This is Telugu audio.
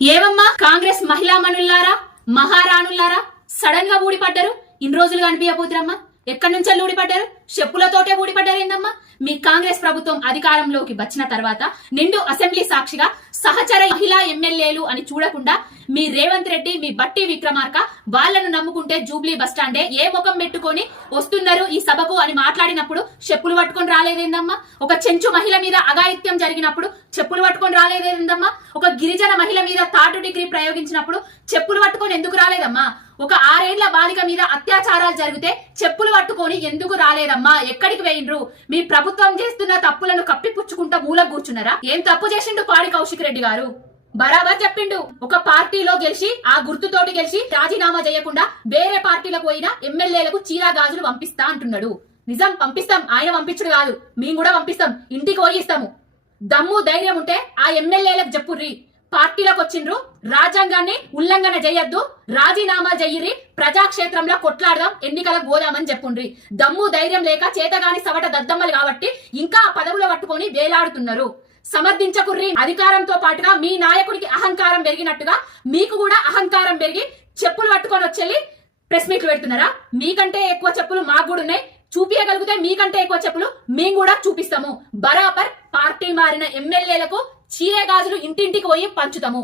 ఏవమ్మా కాంగ్రెస్ మహిళా మనుల్లారా మహారాణుల్లారా సడన్ గా ఊడిపడ్డారు. ఇన్ని రోజులు కనిపించబోతురమ్మా, ఎక్కడి నుంచో ఊడిపడ్డారు? చెప్పులతోటే ఊడిపడ్డారేందమ్మా? మీ కాంగ్రెస్ ప్రభుత్వం అధికారంలోకి వచ్చిన తర్వాత నిండు అసెంబ్లీ సాక్షిగా సహచర మహిళా ఎమ్మెల్యేలు అని చూడకుండా మీ రేవంత్ రెడ్డి, మీ బట్టి విక్రమార్క వాళ్ళను నమ్ముకుంటే జూబ్లీ బస్టాండే ఏ ముఖం పెట్టుకొని వస్తున్నారు ఈ సభకు అని మాట్లాడినప్పుడు చెప్పులు పట్టుకొని రాలేదేందమ్మా? ఒక చెంచు మహిళ మీద అఘాయిత్యం జరిగినప్పుడు చెప్పులు పట్టుకొని రాలేదేందమ్మా? ఒక గిరిజన మహిళ మీద థర్డ్ డిగ్రీ ప్రయోగించినప్పుడు చెప్పులు పట్టుకొని ఎందుకు రాలేదమ్మా? ఒక 6 ఏళ్ల బాలిక మీద అత్యాచారాలు జరిగితే చెప్పులు పట్టుకొని ఎందుకు రాలేదమ్మా? ఎక్కడికి వేయిండ్రు? మీ ప్రభుత్వం చేస్తున్న తప్పులను కప్పిపుచ్చుకుంటా మూల కూర్చున్నారా? ఏం తప్పు చేసిండు పాడి కౌశిక్ రెడ్డి గారు? బరాబర్ చెప్పిండు. ఒక పార్టీలో గెలిచి ఆ గుర్తుతోటి గెలిచి రాజీనామా చేయకుండా వేరే పార్టీలకు పోయిన ఎమ్మెల్యేలకు చీరా గాజులు పంపిస్తా అంటున్నాడు. నిజం, పంపిస్తాం. ఆయన పంపించుడు కాదు, మేము కూడా పంపిస్తాం. ఇంటికి పోయి ఇస్తాము. దమ్ము ధైర్యం ఉంటే ఆ ఎమ్మెల్యేలకు చెప్పుర్రి. పార్టీలకు వచ్చిండ్రు, రాజ్యాంగాన్ని ఉల్లంఘన చేయొద్దు, రాజీనామా చెయ్యిరి, ప్రజాక్షేత్రంలో కొట్లాడదాం, ఎన్నికలకు పోదామని చెప్పుండ్రి. దమ్ము ధైర్యం లేక చేతగాని సవట దద్దమ్మలు కాబట్టి ఇంకా ఆ పదవులు పట్టుకొని వేలాడుతున్నారు. సమర్థించకుర్రి. అధికారంతో పాటుగా మీ నాయకుడికి అహంకారం పెరిగినట్టుగా మీకు కూడా అహంకారం పెరిగి చెప్పులు పట్టుకొని వచ్చి ప్రెస్ మీట్లు పెడుతున్నారా? మీకంటే ఎక్కువ చెప్పులు మాకు కూడా ఉన్నాయి. చూపించగలిగితే మీకంటే ఎక్కువ చెప్పులు మేము కూడా చూపిస్తాము. బరాబర్ పార్టీ మారిన ఎమ్మెల్యేలకు చీరే గాజులు ఇంటింటికి పోయి పంచుతాము.